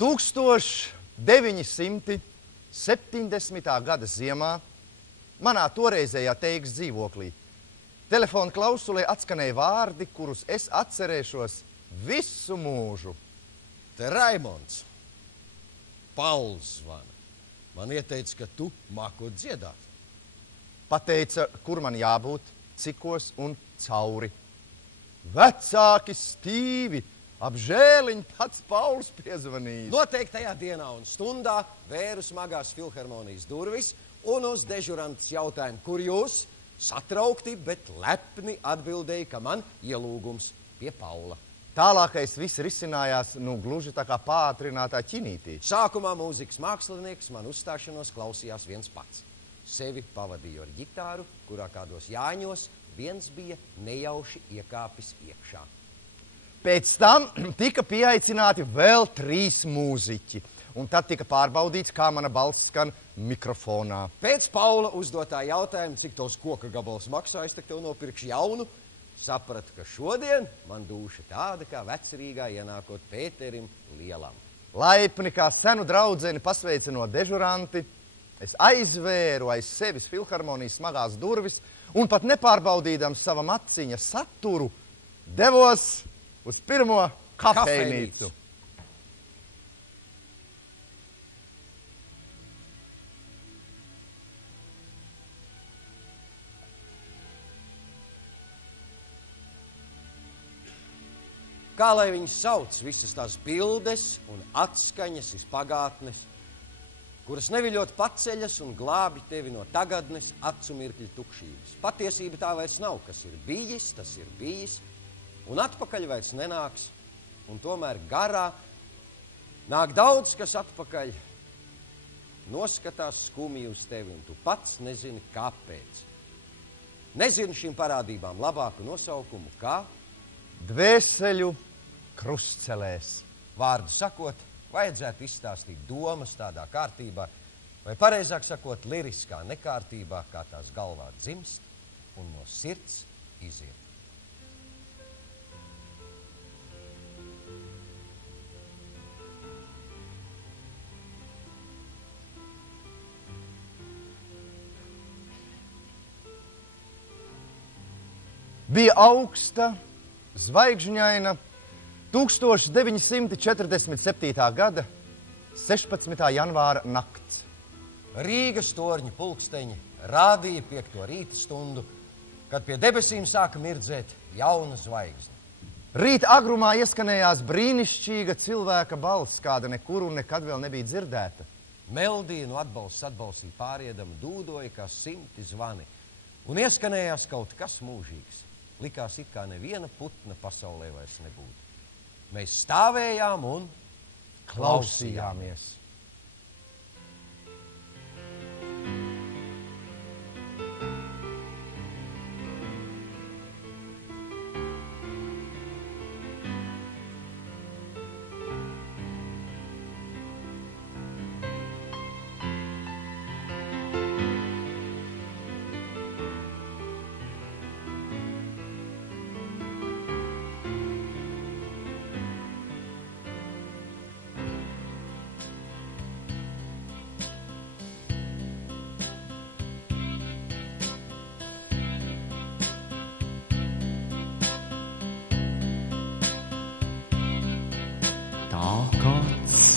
1970. gada ziemā manā toreizējā Teigas dzīvoklī telefona klausulē atskanēja vārdi, kurus es atcerēšos visu mūžu. Te Raimonds, Pauls zvana. Man ieteica, ka tu mākot dziedāt. Pateica, kur man jābūt, cikos un cauri. Vecāki stīvi, apžēliņ pats Pauls piezvanījis. Noteiktajā dienā un stundā vēru smagās filharmonijas durvis un uz dežurantas jautājumu, kur jūs satraukti, bet lepni atbildēja, ka man ielūgums pie Paula. Tālākais viss risinājās, gluži tā kā pātrinātā ķinītī. Sākumā mūzikas mākslinieks man uzstāšanos klausījās viens pats. Sevi pavadīju ar ģitāru, kurā kādos jāņos viens bija nejauši iekāpis iekšā. Pēc tam tika pieaicināti vēl 3 mūziķi, un tad tika pārbaudīts, kā mana balss skan mikrofonā. Pēc Paula uzdotā jautājuma, cik tos koka gabals maksā, es tev nopirkšu jaunu, sapratu, ka šodien man dūša tāda, kā vecrīgā ienākot Pēterim Lielam. Laipni kā senu draudzeni pasveicinot dežuranti, es aizvēru aiz sevis filharmonijas smagās durvis un pat nepārbaudīdams savam aciņa saturu, devos uz pirmo kafejnīcu. Kā lai viņas sauc visas tās bildes un atskaņas iz pagātnes, kuras neviļot paceļas un glābi tevi no tagadnes acu mirkļa tukšības. Patiesība tā vairs nav, kas ir bijis, tas ir bijis, un atpakaļ vairs nenāks, un tomēr garā nāk daudz, kas atpakaļ noskatās skumji uz tevi, un tu pats nezini, kāpēc. Nezinu šīm parādībām labāku nosaukumu, kā Dvēseļu krustcelēs. Vārdu sakot, vajadzētu izstāstīt domas tādā kārtībā, vai pareizāk sakot, liriskā nekārtībā, kā tās galvā dzimst un no sirds iziet. Bija augsta, zvaigžņaina 1947. gada 16. janvāra nakts. Rīgas torņa pulksteņi rādīja 5. rīta stundu, kad pie debesīm sāka mirdzēt jauna zvaigzne. Rīta agrumā ieskanējās brīnišķīga cilvēka balss, kāda nekur un nekad vēl nebija dzirdēta. Meldija no atbalsts atbalstīja pāriedama dūdoja kā 100 zvani, un ieskanējās kaut kas mūžīgs. Likās it kā neviena putna pasaulē vairs nebūtu. Mēs stāvējām un klausījāmies.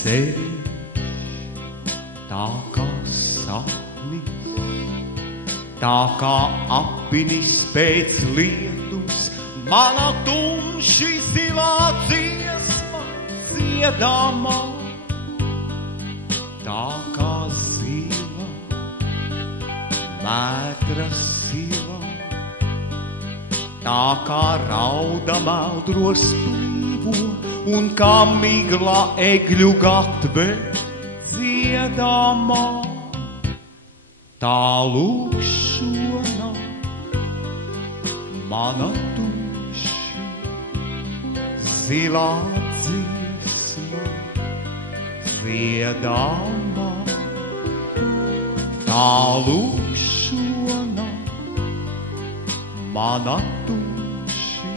Ceļš, tā kā sapnis, tā kā apinis pēc lietus, mana tumši zilā dziesma dziedamā. Tā kā zila, mētra sila, tā kā rauda meldros plīvo, un kā migla egļu gatve dziedamā. Tā lūkšana mana tumši zilā dziesma dziedamā. Tā lūkšana mana tumši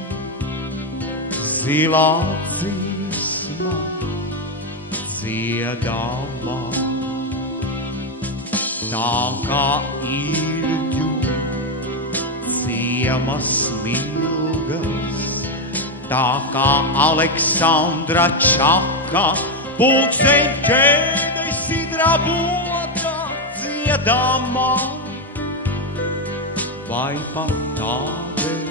zilā dziesma dziedamā, tā kā ilģu ciemas smilgas, tā kā Aleksandra Čaka pulksteņ ķēdes sidrabota dziedamā, vai pat tādēļ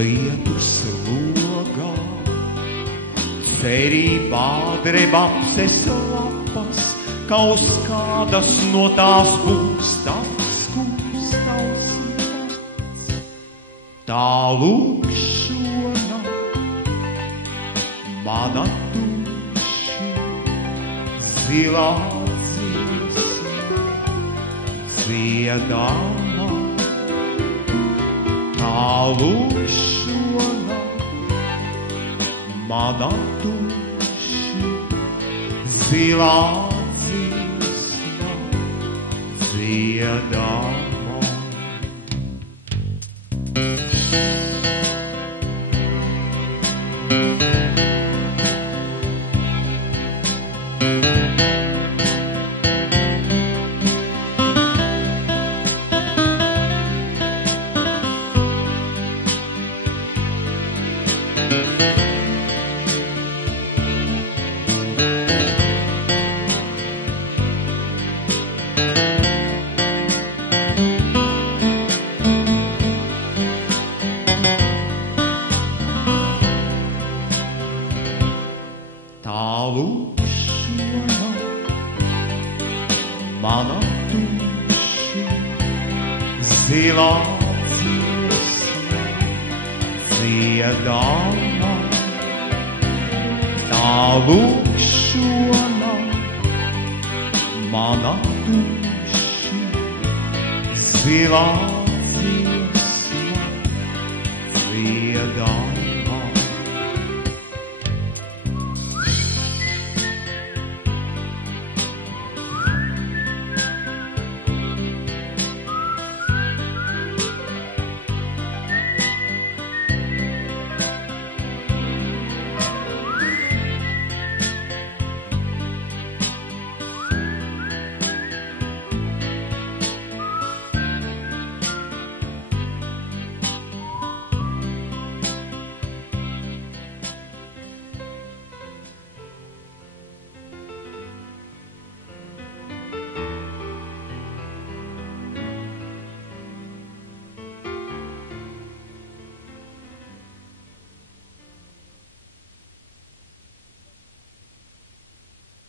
lietus logā, cerībā dreb apses lapas, ka uz kādas no tās būs tavs kungs, tavs vārds. Tā lūkšana mana duši, zilā dziesma dziedāmā. Tā lūkšana mana duši, zilā dziesma dziedāmā. Mana duši, zilā dziesma dziedāmā, tā lūkšana mana duši, zilā dziesma dziedāmā.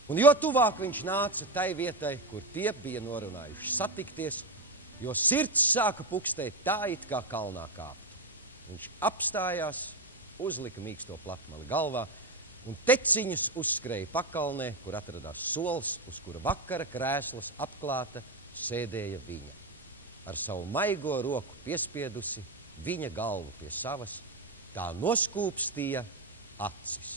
Un jo tuvāk viņš nāca tai vietai, kur tie bija norunājuši satikties, jo sirds sāka pukstēt tā, it kā kalnā kāptu. Viņš apstājās, uzlika mīksto platmali galvā un teciņus uzskrēja pakalnē, kur atradās sols, uz kura vakara krēslas apklāta sēdēja viņa. Ar savu maigo roku piespiedusi viņa galvu pie savas, tā noskūpstīja acis.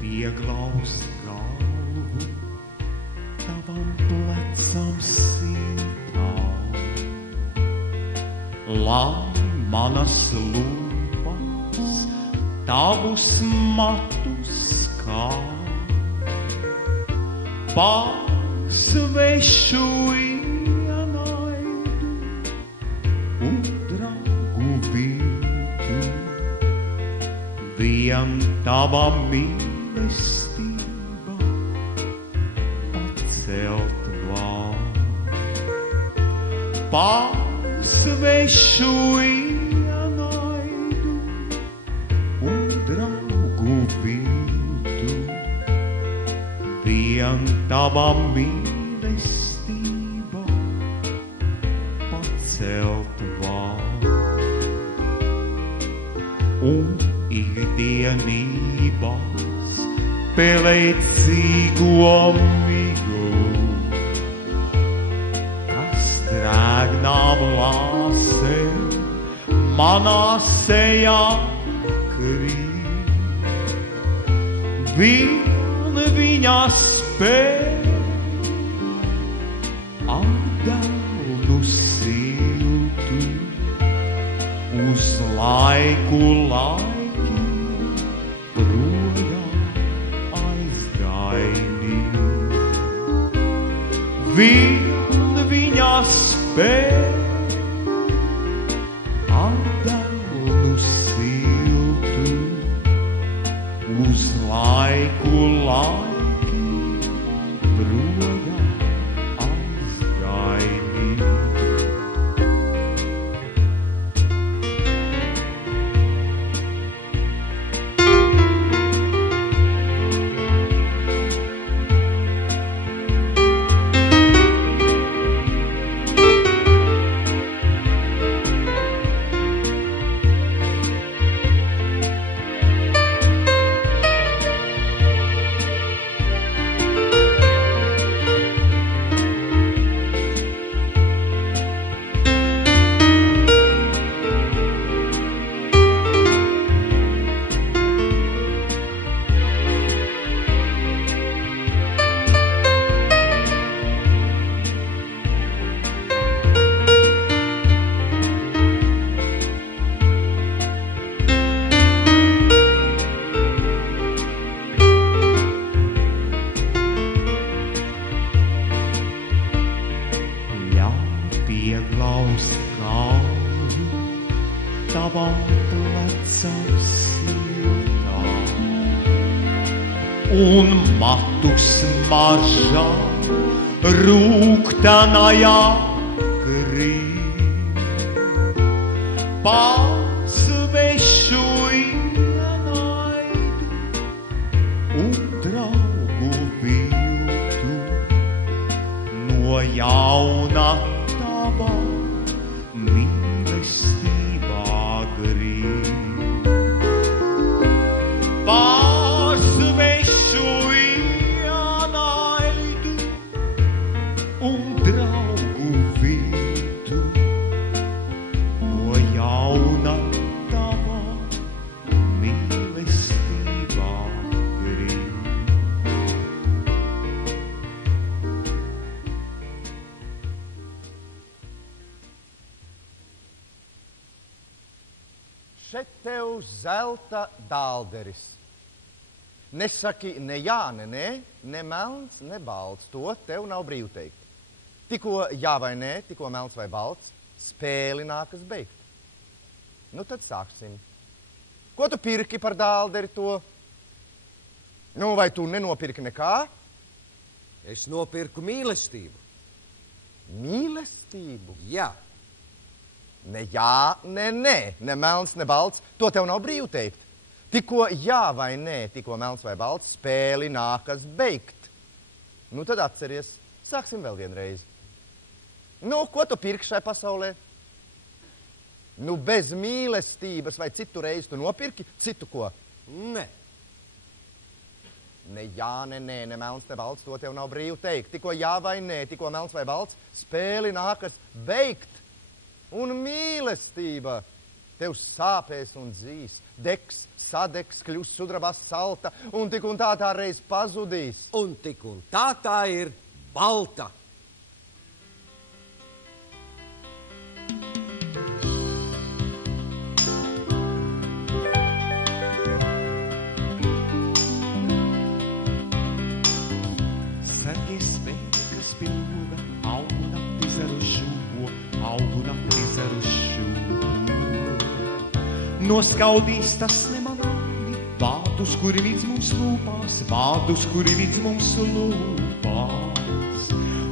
Pieglaust galvu tavam plecam siltām, lai manas lūpas tavus matus kā pār svešu ienaidu un draugu viltu, vien tava mīlestība pacelt var. Pār svešu ienaidu un draugu viltu, vien tava mīlestība pacelt var. Un ikdienībās pelēcīgo migu, kas drēgnām lāsēm manā sejā krīt. Vien viņa spēj atdelnu siltu uz laiku laiki projām aizgaidīt. Vien viņa spēj atdelnu siltu uz laiku laiki projām aizgaidīt. Tavam plecam siltām un matu smaržā rūgtanajā krīt. Pasvešu ienaidu un draugu viltu no jauna tavā mīlestībā grib. Pasvešu ienaidu un draugu viltu no jauna tavā mīlestībā grib. Šeit tev zelta dālderis. Nesaki ne jā, ne nē, ne melns, ne balts. To tev nav brīvi teikt. Tikko jā vai nē, tikko melns vai balts, spēli nākas beigt. Nu tad sāksim. Ko tu pirki par dālderi to? Nu, vai tu nenopirki nekā? Es nopirku mīlestību. Mīlestību? Jā. Ne jā, ne nē, ne melns, ne balts, to tev nav brīvi teikt. Tikko jā vai nē, tikko melns vai balts, spēli nākas beigt. Nu tad atceries, sāksim vēl vienreiz. Nu, ko tu pirki šai pasaulē? Nu, bez mīlestības vai citu reizi tu nopirki, citu ko? Nē. Ne jā, ne nē, ne melns, ne balts, to tev nav brīvi teikt. Tikko jā vai nē, tikko melns vai balts, spēli nākas beigt. Un mīlestība tev sāpēs un dzīs, degs, sadegs, kļūs sudrabā salta, un tik un tā reiz pazudīs. Un tik un tā ir balta. Sargies spēkas pilna, auguna pizaru šūpo, auguna pizaru šūpo. Noskaudīs tas nemanāmi, vārdus, kuri vidz mums lūpās, vārdus, kuri vidz mums lūpās.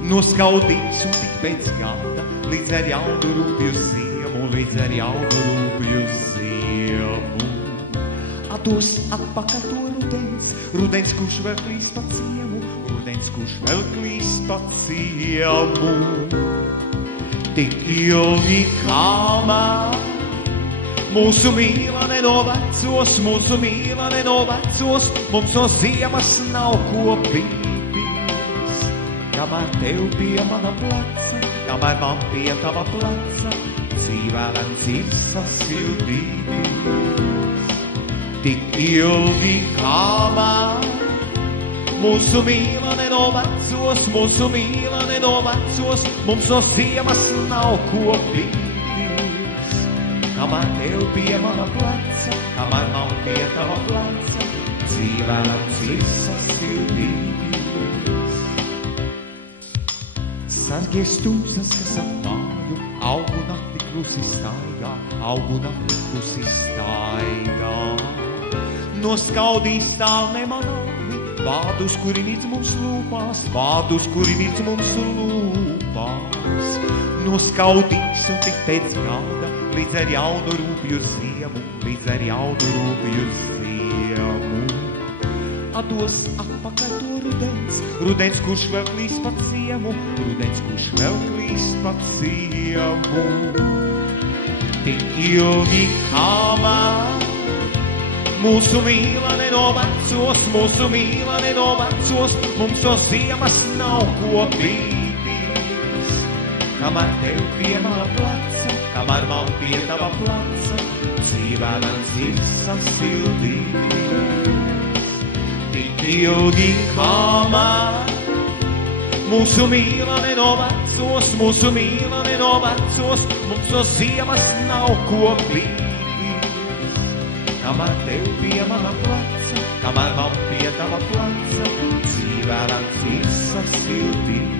Noskaudīs un tik pēc gada, līdz ar jaunu rūpju ziemu, līdz ar jaunu rūpju ziemu. Atos atpakaļ to rudens, rudens, kurš vēl klīst pa ciemu, rudens, kurš vēl klīst pa ciemu. Tik ilgi kamēr Mūsu mīla nenovecos, mūsu mīla nenovecos, mums no ziemas nav ko bīties. Kamēr tev pie mana pleca, kamēr man pie tava pleca, dzīvēlens ir sasildīties. Tik ilgi kamēr mūsu mīla nenovecos, mūsu mīla nenovecos, mums no ziemas nav ko bīties. Kamēr tev pie mana pleca, kamēr man pie tava pleca, dzīvēlens ir sasildīties. Sargies tūsas, kas apmāju, augu nakti klusi staigā, augu nakti klusi staigā. Noskaudīs tālne manāmi, vārdus, kuri nīc mums lūpās, vārdus, kuri nīc mums lūpās. Noskaudīs un tik pēc gada, līdz ar jaunu rūpju ziemu, līdz ar jaunu rūpju ziemu. Atdos atpakaļ to rudens, rudens, kurš vēl klīst pa ciemu, rudens, kurš vēl klīst pa ciemu. Tik ilgi kamēr mūsu mīla nenovecos, mūsu mīla nenovecos, mums no ziemas nav ko bīties. Kamēr tev pie mana pleca, kamēr man pie tava pleca, dzīvēlens ir sasildīties. Tik ilgi kamēr mūsu mīla nenovecos, mūsu mīla nenovecos, mums no ziemas nav ko bīties. Kamēr tev pie mana pleca, kamēr man pie tava pleca, dzīvēlens ir sasildīties.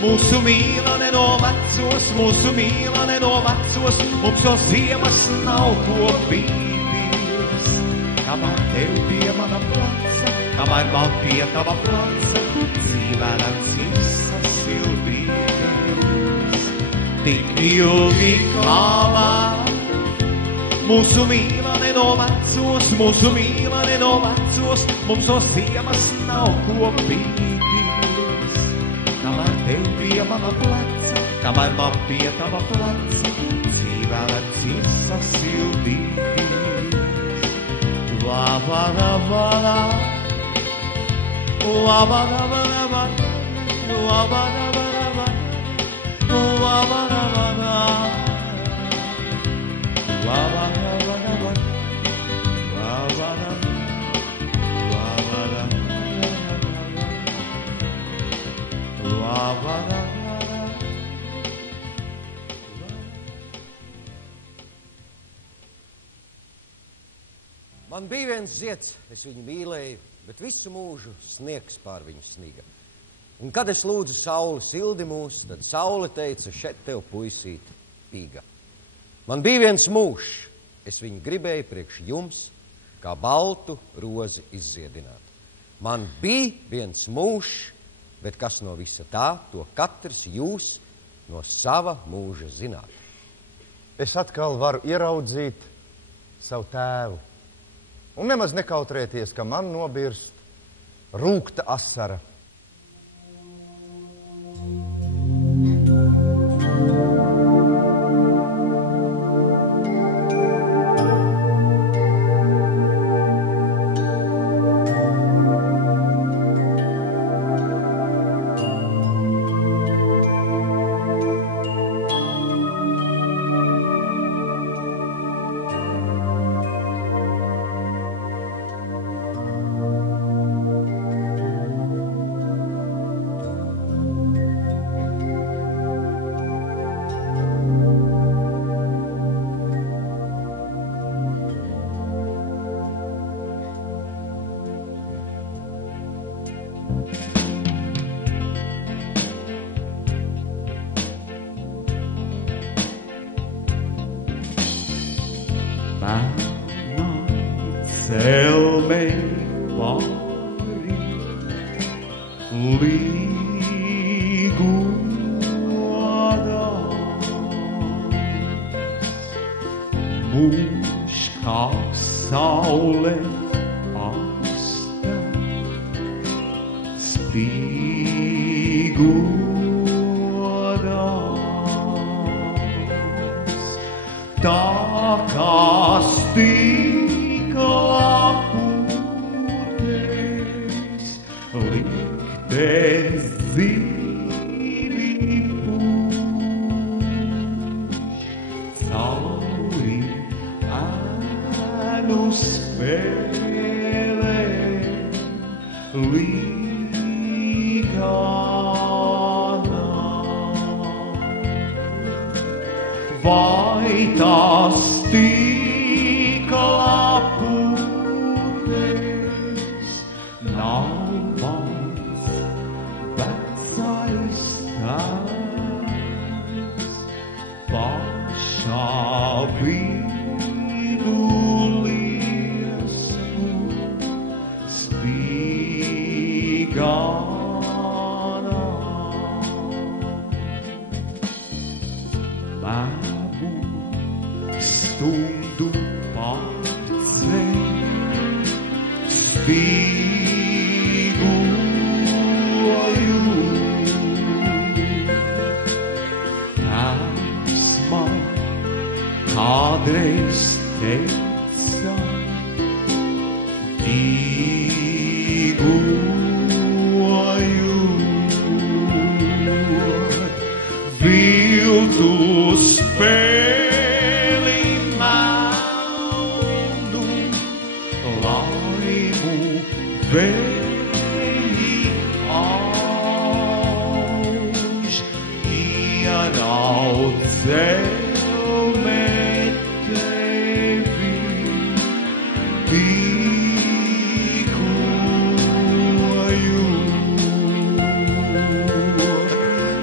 Mūsu mīla nenovecos, mūsu mīla nenovecos, mums no ziemas nav ko bīties. Kamēr tev pie mana pleca, kamēr man pie tava pleca, dzīvēlens ir sasildīties. Tik ilgi kamēr mūsu mīla nenovecos, mūsu mīla nenovecos, mums no ziemas nav ko bīties. Kamēr tev pie mana pleca, kamēr man pie tava pleca, dzīvēlens ir sasildīties. Labadabada, labadabada, labadabada, labadabada, labadabada, labadabada. Man bija viens zieds, es viņu mīlēju, bet visu mūžu sniegs pār viņu sniga. Un kad es lūdzu sauli sildi mūs, tad saule teica, šeit tev puisīt pīga. Man bija viens mūžs, es viņu gribēju priekš jums, kā baltu rozi izziedināt. Man bija viens mūžs, bet kas no visa tā, to katrs jūs no sava mūža zināt. Es atkal varu ieraudzīt savu tēvu un nemaz nekautrēties, ka man nobirst rūkta asara. celmei pāri līgodās. Mūž kā saule asta spīgodās. Tā kā stikla pūtēs, liktes dzīvi pūš, cauri ēnu spēlēm līganām. Vai tās stikla pūtēs nav mans vecais tēvs, pašā vīnu liesmu spīganā. Mēmu stundu pārceļ, spīgoju. Tēvs man kādreiz teica, dīgoju. Viltu spēli melnu, laimu vēji auž, ieraudzēme tevi, tīkoju.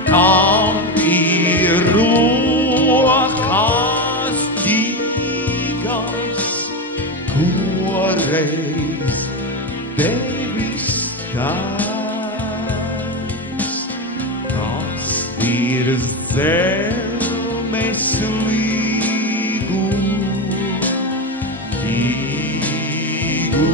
Kam ir rokās ģīgas, koreiz tevis tēvs, kas ir zemes līgu, tīgoju.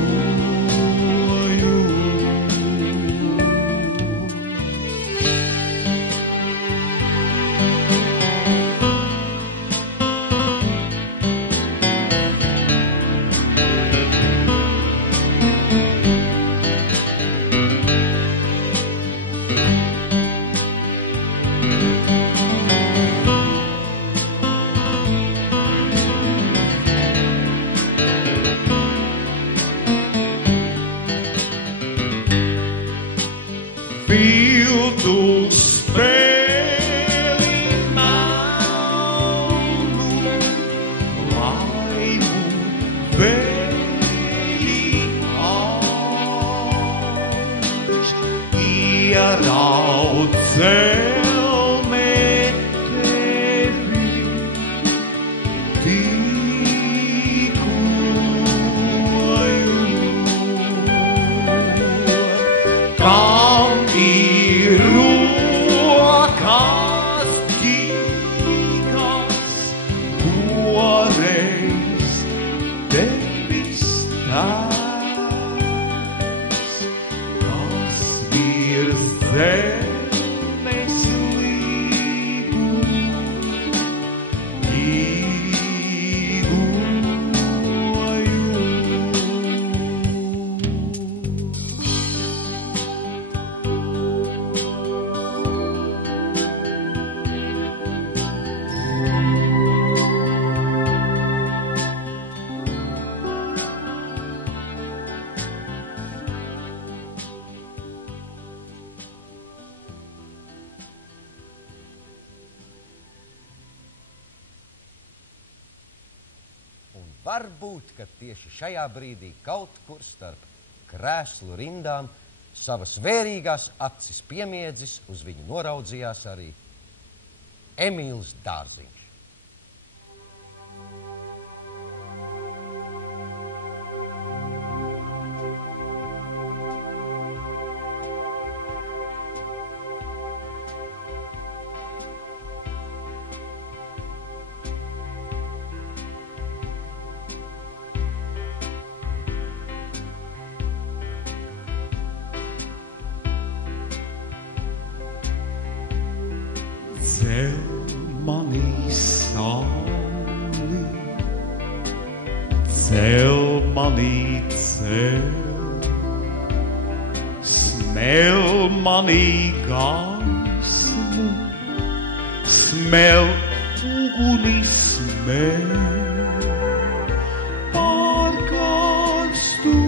Viltu spēli melnu, laimu vēji auž, ieraudzēme tevi, tīkoju. Kam ir rokās ģīgas, koreiz tevis tēvs, kas virs zemes līgu, Varbūt, ka tieši šajā brīdī kaut kur starp krēslu rindām savas vērīgās acis piemiedzis, uz viņu noraudzījās arī Emīls Dārziņš. cel manī sauli, cel manī cel, smel manī gaismu, smel uguni smel, pār karstu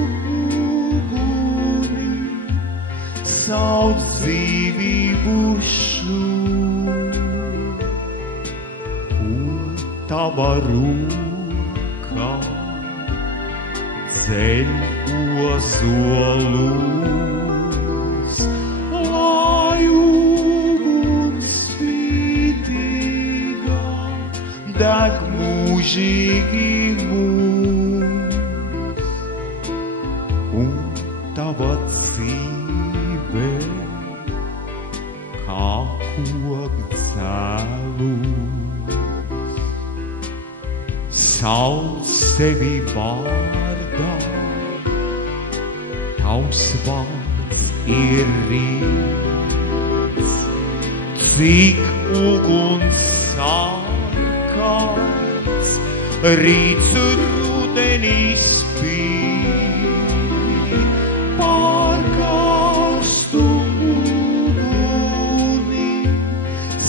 uguni, sauc dzīvību šo, ko tava roka dzeļ ozolus, lai uguns svītīga deg mūžīgi mūs, un tava dzīve kā kokdzēlus. Sauc sevi vārdā, tavs vārds ir rīts, cik uguns sarkans, rīts rudenī spīd, pār karstu uguni,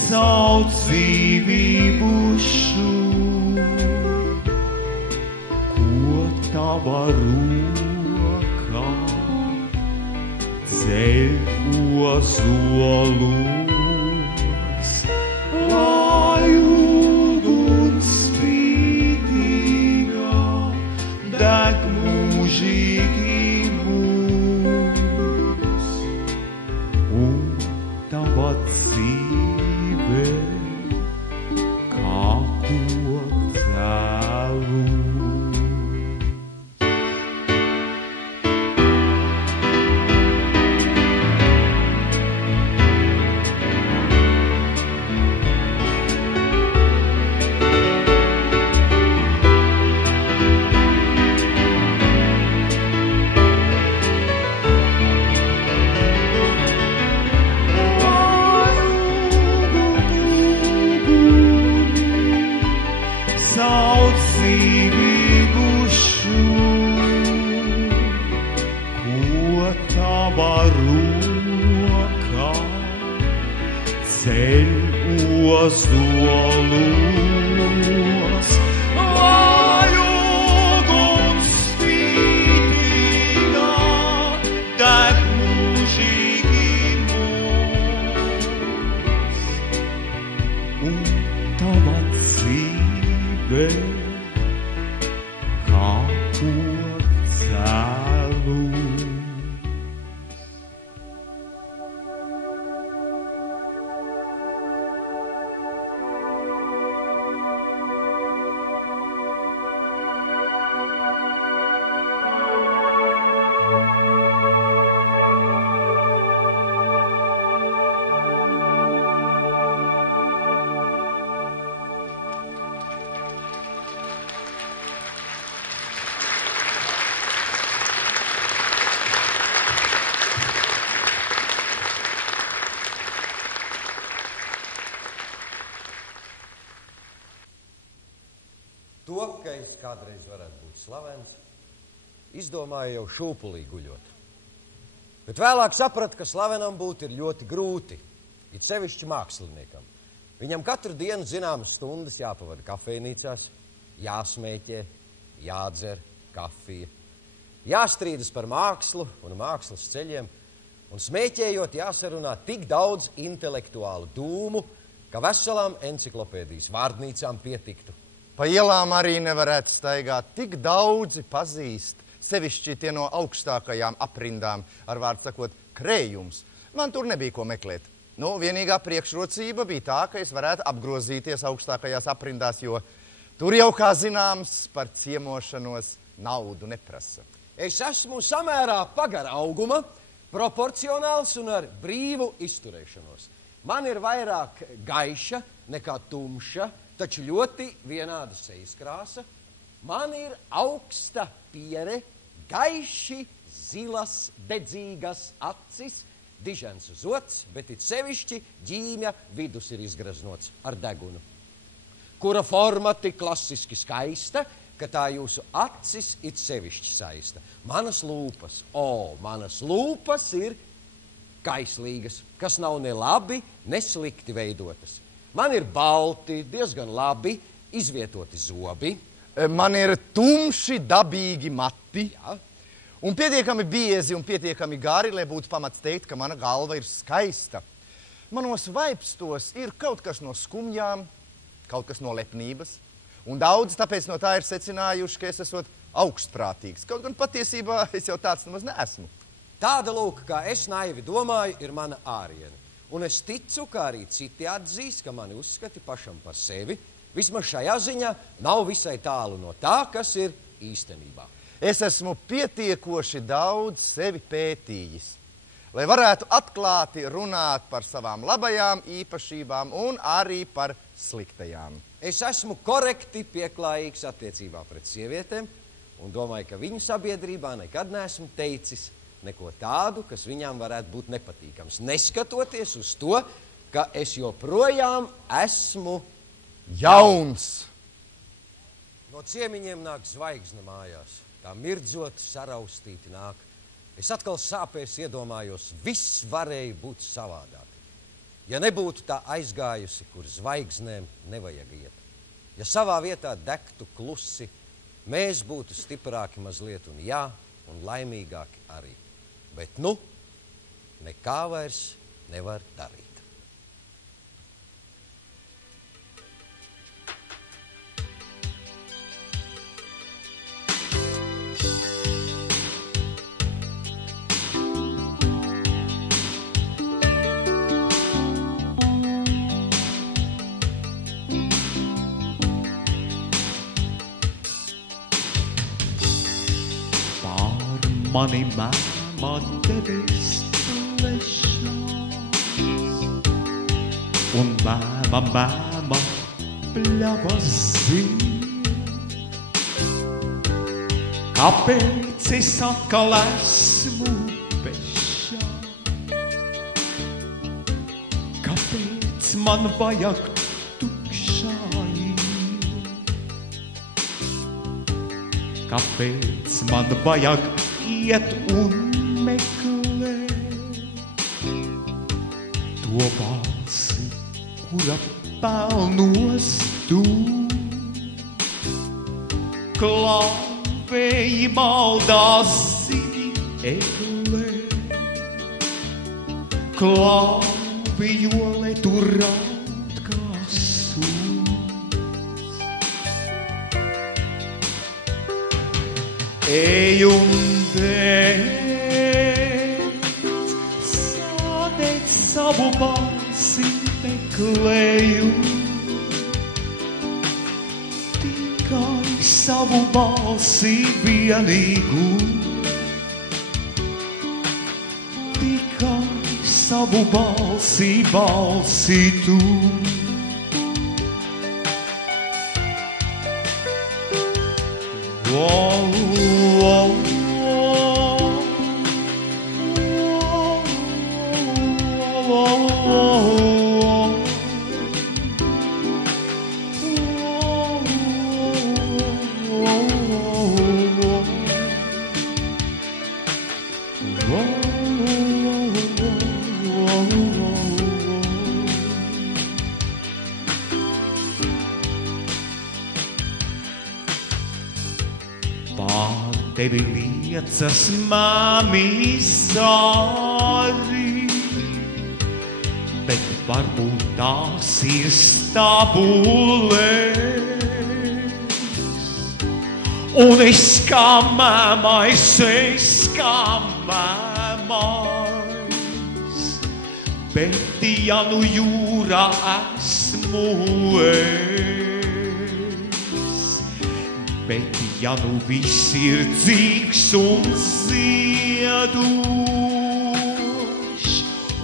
sauc dzīvību šo, ko tava roka dzeļ ozolus, lai uguns svītīga deg mūžīgi mūs, un tava dzīve kā kokdzēlus. Sauc dzīvību šo, ko tava roka ceļ ozolos, lai uguns svītīga deg mūžīgi mūs, un tava dzīve kā kokdzēlus. To, ka es kādreiz varētu būt slavens, izdomāju jau šūpulī guļot. Bet vēlāk sapratu, ka slavenam būt ir ļoti grūti, it sevišķi māksliniekam. Viņam katru dienu zināmas stundas jāpavada kafejnīcās, jāsmēķē, jādzer kafija, jāstrīdas par mākslu un mākslas ceļiem, un smēķējot jāsarunā tik daudz intelektuālu dūmu, ka veselām enciklopēdijas vārdnīcām pietiktu. Pa ielām arī nevarētu staigāt, tik daudzi pazīst, sevišķi tie no augstākajām aprindām, ar vārdu sakot, krējums. Man tur nebija ko meklēt. Nu, vienīgā priekšrocība bija tā, ka es varētu apgrozīties augstākajās aprindās, jo tur jau, kā zināms, par ciemošanos naudu neprasa. Es esmu samērā pagara auguma, proporcionāls un ar brīvu izturēšanos. Man ir vairāk gaiša nekā tumša, taču ļoti vienāda sejas krāsa. Man ir augsta piere, gaiši zilas, dedzīgas acis, dižens uz ots, bet it sevišķi ģīmja vidus ir izgraznots ar degunu, kura forma tik klasiski skaista, ka tā jūsu acis it sevišķi saista. Manas lūpas ir kaislīgas, kas nav ne labi, ne slikti veidotas. Man ir balti, diezgan labi izvietoti zobi. Man ir tumši, dabīgi mati. Jā. Un pietiekami biezi un pietiekami gari, lai būtu pamats teikt, ka mana galva ir skaista. Manos vaipstos ir kaut kas no skumjām, kaut kas no lepnības. Un daudz tāpēc no tā ir secinājuši, ka es esot augstprātīgs. Kaut gan patiesībā es jau tāds nemaz neesmu. Tāda lūk, kā es naivi domāju, ir mana āriene. Un es ticu, ka arī citi atzīst, ka mani uzskati pašam par sevi. Vismaz šajā ziņā nav visai tālu no tā, kas ir īstenībā. Es esmu pietiekoši daudz sevi pētījis, lai varētu atklāti runāt par savām labajām īpašībām un arī par sliktajām. Es esmu korekti pieklājīgs attiecībā pret sievietēm un domāju, ka viņu sabiedrībā nekad neesmu teicis neko tādu, kas viņām varētu būt nepatīkams. Neskatoties uz to, ka es joprojām esmu jauns. No ciemiņiem nāk zvaigzne mājās. Tā mirdzot, saraustīti nāk. Es atkal sāpēs iedomājos, viss varēja būt savādāk. Ja nebūtu tā aizgājusi, kur zvaigznēm nevajag iet. Ja savā vietā degtu klusi, mēs būtu stiprāki mazliet un jā, un laimīgāki arī. Bet nu, nekā vairs nevar darīt. Mani mēmā debes plešās, un mēmā pļavas ziņa. Kāpēc es atkal esmu bešā? Kāpēc man vajag tukšā iela? Kāpēc man vajag iet un meklēt to balsi, kura pelnos tu? Klauvēji maldās ziņi eglē, klauvi jolē tu raud kā suns. Ej un sādēt savu balsi meklēju, tikai savu balsi vienīgu, tikai savu balsi tu. Pār tevi liecas māmīs arī, bet varbūt tās ir stabulēs. Un es kā mēmais, bet ja nu jūrā esmu es, bet ja nu viss ir dzīgs un ziedošs,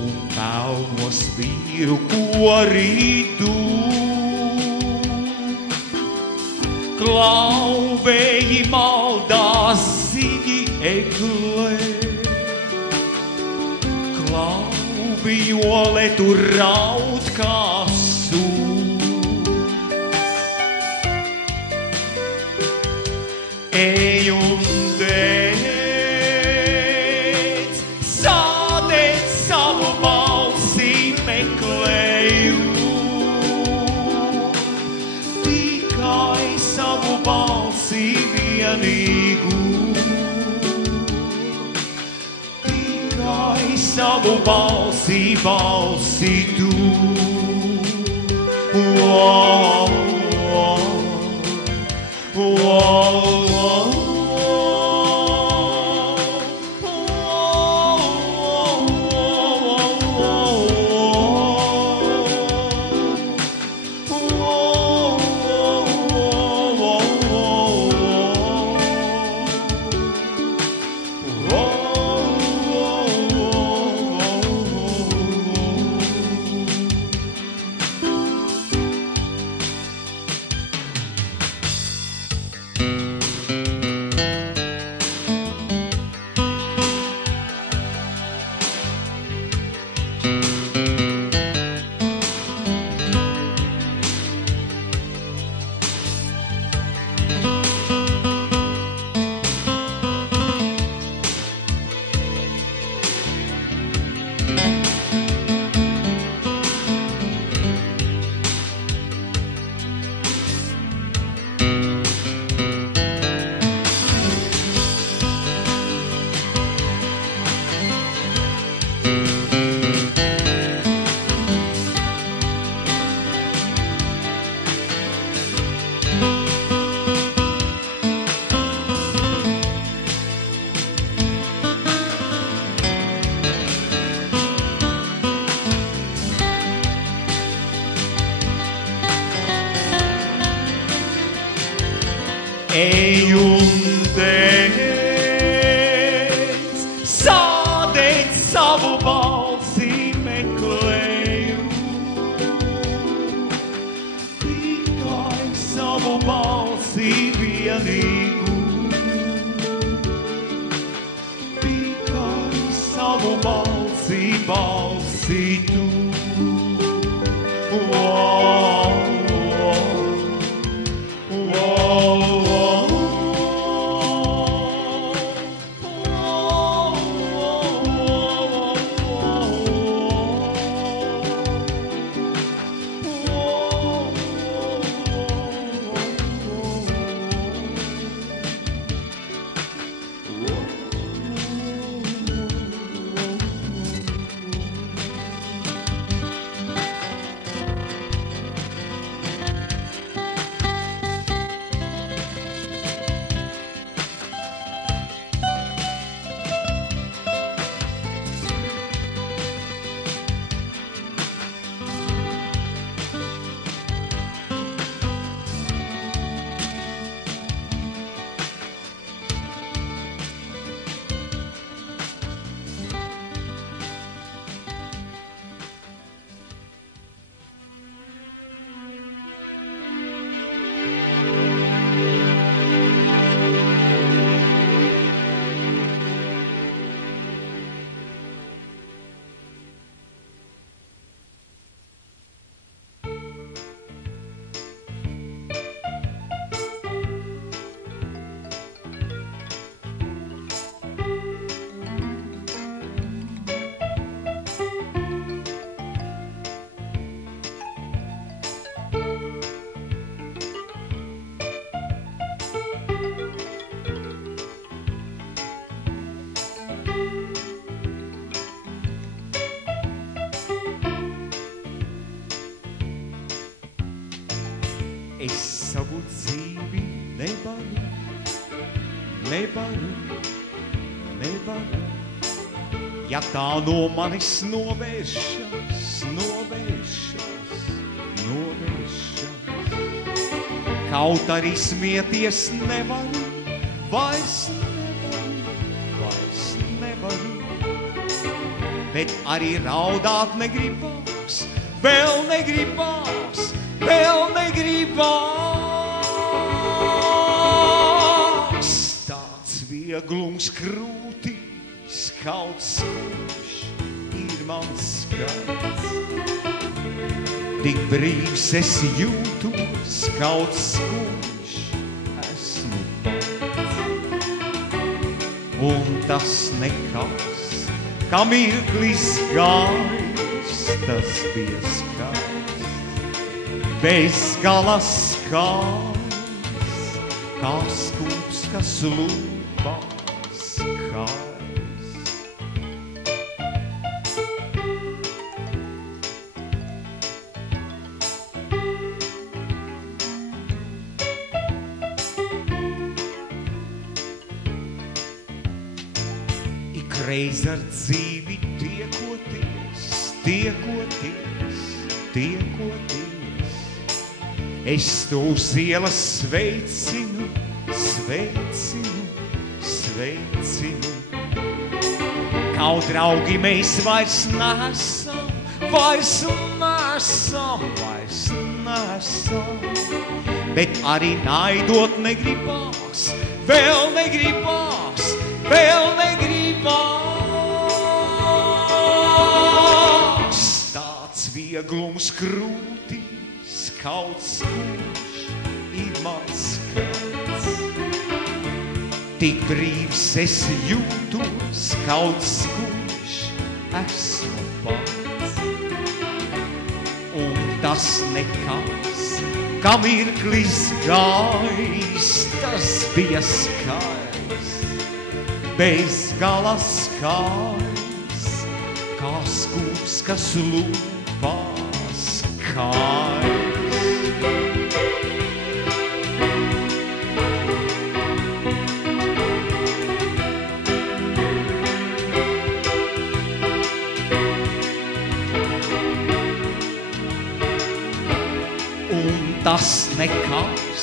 un pelnos vīru korīdu, klauvēji maldās ziņi eglē, glābi, jole tu raud kā sūds. Ej un dēc, sādēc savu balsi meklēju, tikai savu balsi vienīgu. Savu balsi, balsi tu. Ej un dēc, sādēc savu balsi meklēju, tikai savu balsi vienīgu, tikai savu balsi, balsi tu. Es savu dzīvi nevaru, ja tā no manis novēršas. Kaut arī smieties nevaru, vairs nevaru, bet arī raudāt negribās, vēl negribās. Tāds vieglums krūtīs, kaut skumš ir mans skats. Tik brīvs es jūtos, kaut skumjš esmu pats. Un tas nekas, kā mirklis gājis, tas bija skaists. Bez gala skaists, kā skūps, kas lūpās skaists. Reiz ar dzīvi tiekoties, es to uz ielas sveicinu. Kaut draugi mēs vairs nesam, bet arī naidot negribās, vēl negribās. Tāds vieglums krūtīs, kaut skumjš ir mans skats. Tik brīvs es jūtos, kaut skumjš esmu pats. Un tas nekas, kā mirklis gājis, tas bija skaists. Bez gala skaists, kā skūps, kas lūpās skaists. Un tas nekas,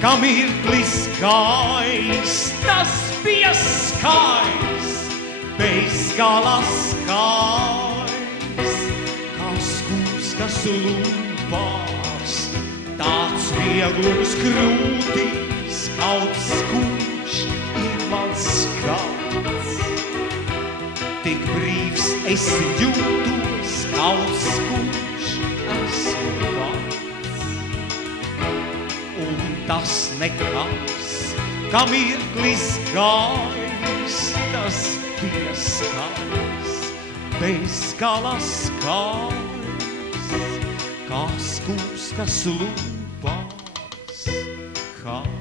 kā mirklis gājis, tas bija skaists, bez gala skaists, kā skūps, kas lūpās. Tāds vieglums krūtīs, kaut skumjš ir mans skats. Tik brīvs es jūtos, kaut skumjš esmu pats. Un tas nekas, kā mirklis gājis, tas bija skaists, bez gala skaists, kā skūps, kas lūpās skaists.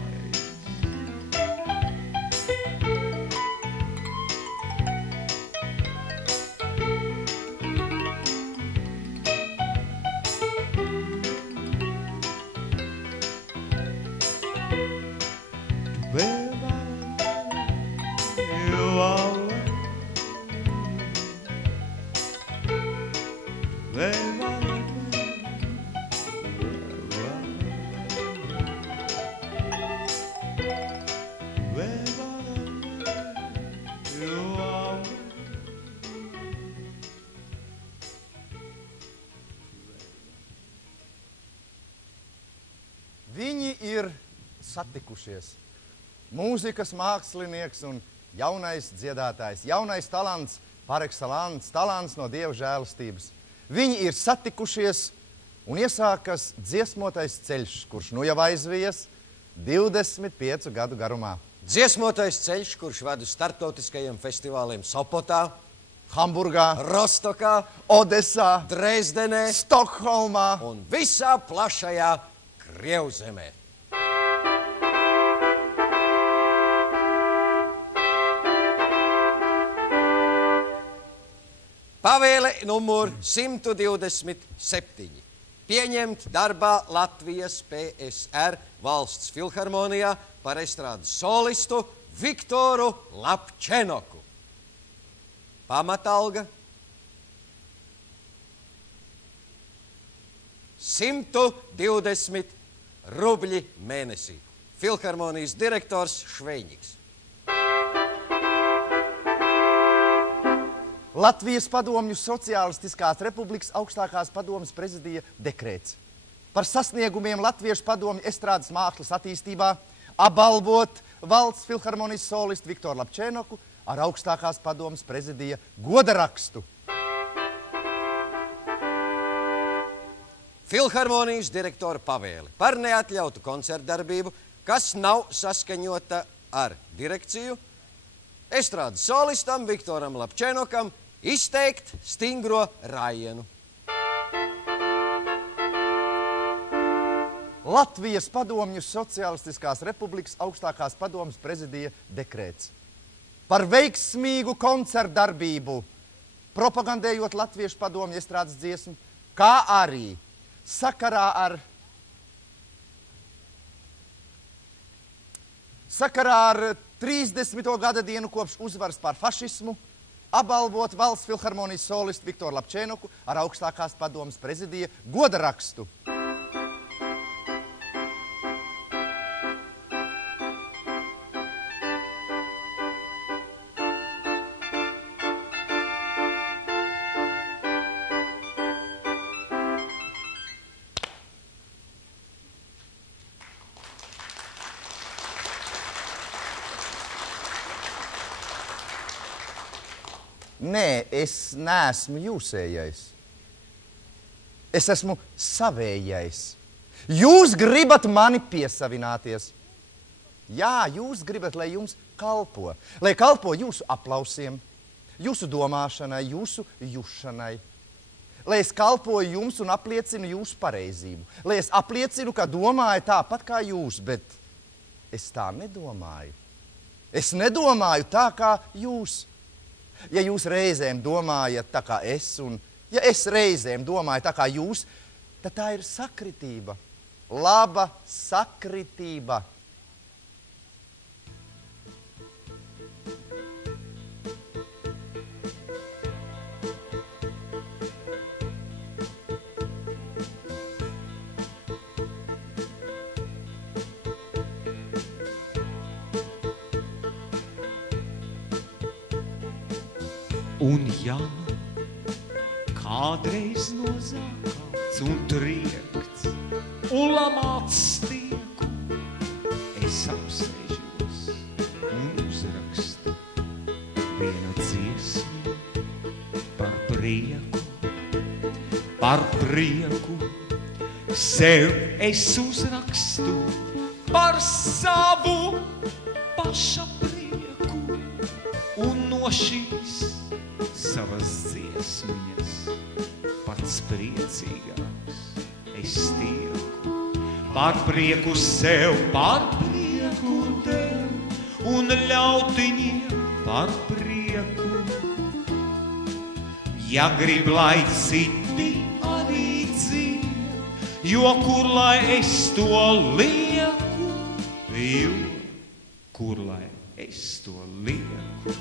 Viņi ir satikušies. Mūzikas mākslinieks un jaunais dziedātājs, jaunais talants par excellence, talants no Dieva žēlastības. Viņi ir satikušies un iesākas dziesmotais ceļš, kurš nu jau aizvies 25 gadu garumā. Dziesmotais ceļš, kurš ved uz starptautiskajiem festivāliem Sopotā, Hamburgā, Rostokā, Odesā, Dresdenē Stokholmā un visā plašajā Krievzemē. Pavēle numur 127. Pieņemt darbā Latvijas PSR valsts filharmonijā par estrādes solistu Viktoru Lapčenoku. Pamatalga 120 rubļi mēnesī. Filharmonijas direktors Šveņiks. Latvijas Padomju Sociālistiskās Republikas augstākās padomes prezidija dekrēts par sasniegumiem Latviešu padomju estrādes mākslas attīstībā apbalvot valsts filharmonijas solistu Viktoru Lapčenoku ar augstākās padomes prezidija godarakstu. Filharmonijas direktora pavēli par neatļautu koncertdarbību, kas nav saskaņota ar direkciju, estrādes solistam Viktoram Lapčenokam izteikt stingro rājienu. Latvijas Padomju Socialistiskās Republikas augstākās padomes prezidija dekrēts par veiksmīgu koncertdarbību, propagandējot Latviešu padomju estrādes dziesmu, kā arī sakarā ar 30. gada dienu kopš uzvaras pār fašismu apbalvot Valsts filharmonijas solistu Viktoru Lapčenoku ar augstākās padomes prezidija godarakstu. Nē, es neesmu jūsējais. Es esmu savējais. Jūs gribat mani piesavināties. Jā, jūs gribat, lai jums kalpo. Lai kalpo jūsu aplausiem, jūsu domāšanai, jūsu jušanai. Lai es kalpoju jums un apliecinu jūsu pareizību. Lai es apliecinu, ka domāju tāpat kā jūs, bet es tā nedomāju. Es nedomāju tā kā jūs. Ja jūs reizēm domājat tā kā es, un ja es reizēm domāju tā kā jūs, tad tā ir sakritība. Laba sakritība. Un ja kādreiz nozākāts un triekts un lamāts stieku, es apsēžos un uzrakstu vienu dziesmu par prieku. Par prieku sev es uzrakstu par savu paša prieku un no šīs savas dziesmiņas pats priecīgāks es tieku. Par prieku sev, par prieku tev un ļautiņiem par prieku. Ja grib, lai citi arī dzīve, jo kur lai es to lieku, jo kur lai es to lieku.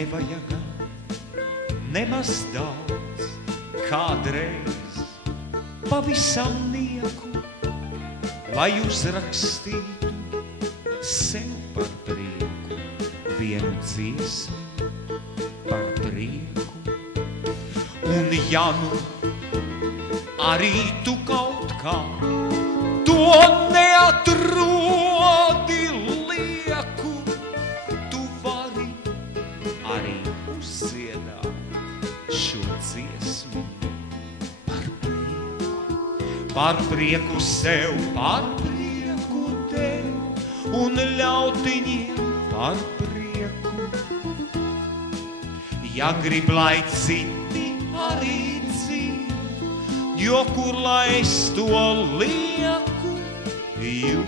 Nevajag nemaz daudz, kādreiz pavisam nieku, lai uzrakstītu sev par prieku, vienu dziesmu par prieku. Un ja nu arī tu kaut kā to neatrodi lieku, tu vari arī uzdziedāt šo dziesmu par prieku. Par prieku sev, par prieku tev un ļautiņiem par prieku. Ja grib, lai citi arī dzīve, jo kur lai es to lieku, jo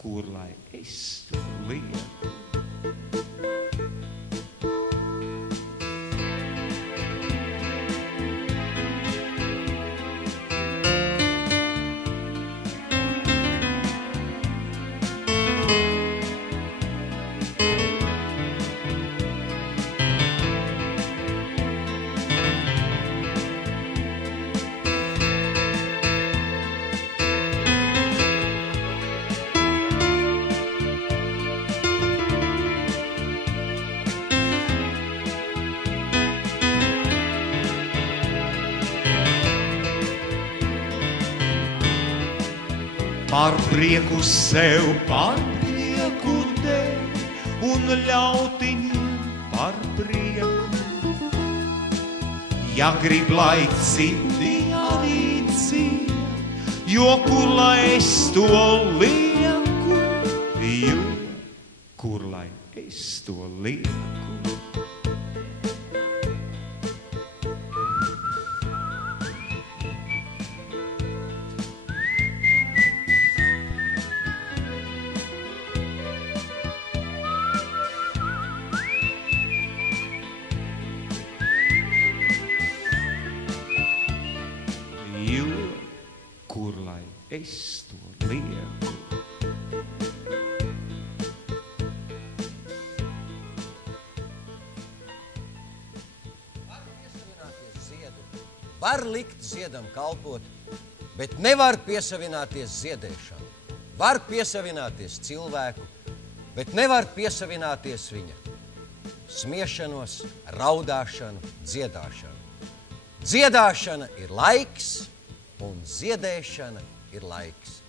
kur lai es to lieku. Par prieku sev, par prieku tev un ļaut viņiem par prieku. Ja grib laik citi arī ciet, jo kur lai es to lieku, jo kur lai es to lieku. Kur lai es to lieku. Var piesavināties ziedu, var likt ziedam kalpot, bet nevar piesavināties ziedēšanu. Var piesavināties cilvēku, bet nevar piesavināties viņa smiešanos, raudāšanu, dziedāšanu. Dziedāšana ir laiks, un ziedēšana ir laiks.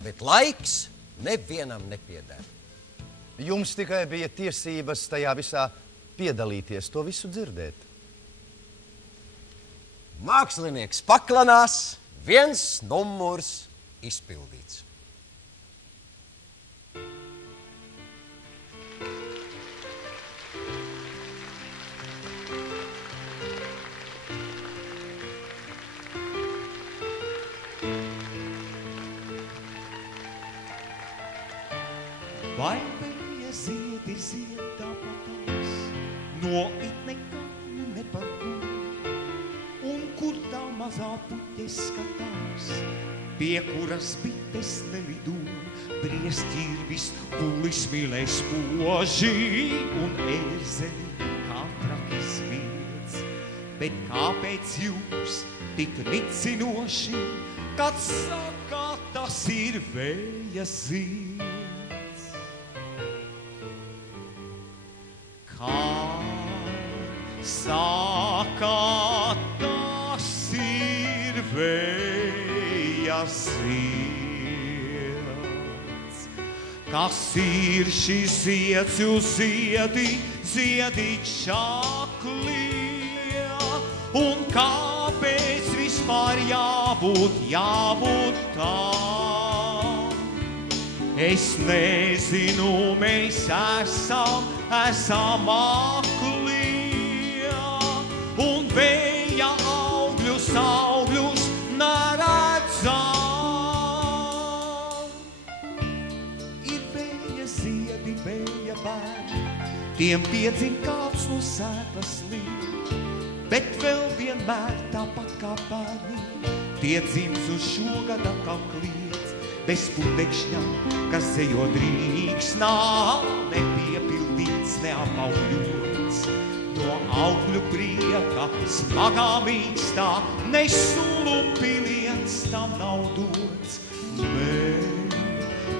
Bet laiks nevienam nepieder. Jums tikai bija tiesības tajā visā piedalīties, to visu dzirdēt. Mākslinieks paklanās, viens numurs izpildīts. Vai vēja ziedi zied tāpatās, no it nekam neparko, un kur tā mazā puķe skatās, pie kuras bites nelido, briesķirvis pulis mīlēs poži, un ērzeli kā traki smiedz. Bet kāpēc jūs tik nicinoši, kad saka, tas ir vēja zieds? Kā saka, tas ir vēja zieds. Kas ir šis zieds, jūs ziedīt šaklie, un kāpēc vispār jābūt tam? Es nezinu, mēs esam aklie, un vēja augļus neredzam. Ir vēja ziedi, vēja bērni, tiem piedzim kāds no sēklas līd, bet vēl vienmēr tāpat kā bērni, tie dzims uz šogad atkal kliedz. Bez putekšņām, kas ejo drīkstā, nepiepildīts, neapaugļots. No augļu prieka smagā mīkstā, ne sulu piliens tam nav dots. Ne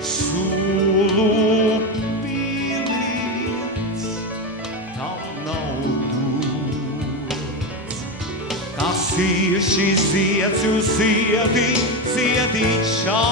sulu piliens tam nav dots. Kas ir šis zieds, jūs ziedīt šā?